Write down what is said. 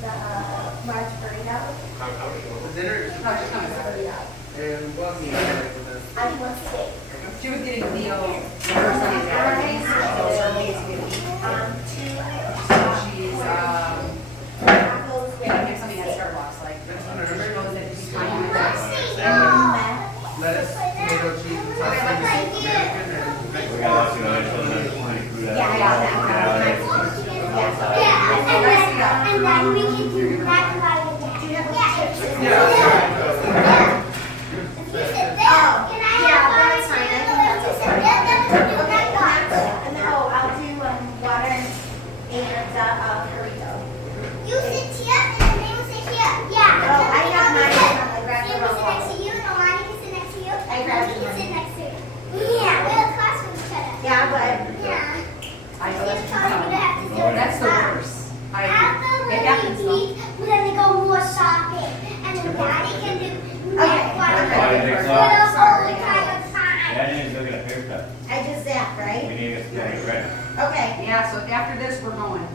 the large burrito. The dinner is No, she's coming. Burrito. and what else do you like with this? I want steak. She was getting a deal for her son's allergies, so everybody's getting Two so she's tacos with gonna pick something at steak. Starbucks, like That's she whatever. knows that she's fine with that. Lettuce, tomato, cheese, and sausage, American, and We got lots of other children. Yeah, I got that. And then we can do that while we're done. Do you have chips? That's fine. I think that's okay. And then, oh, I'll do water and burrito. You sit here and then they will sit here. Yeah. Oh, I have mine on the They regular will sit roll. next to you. No, Lonnie can sit next to you. I grabbed Lonnie can mine. sit next to you. Yeah, we're across from each other. Yeah, but Yeah. I know You're that's telling me to have to do it. That's the worst. I After it happens we though. eat, we're gonna go more shopping. And then Daddy can do Okay. Sorry. Kind of time. Daddy needs to go get a haircut. I just zapped, We right? need to get it ready. Okay. Yeah, so after this, we're going.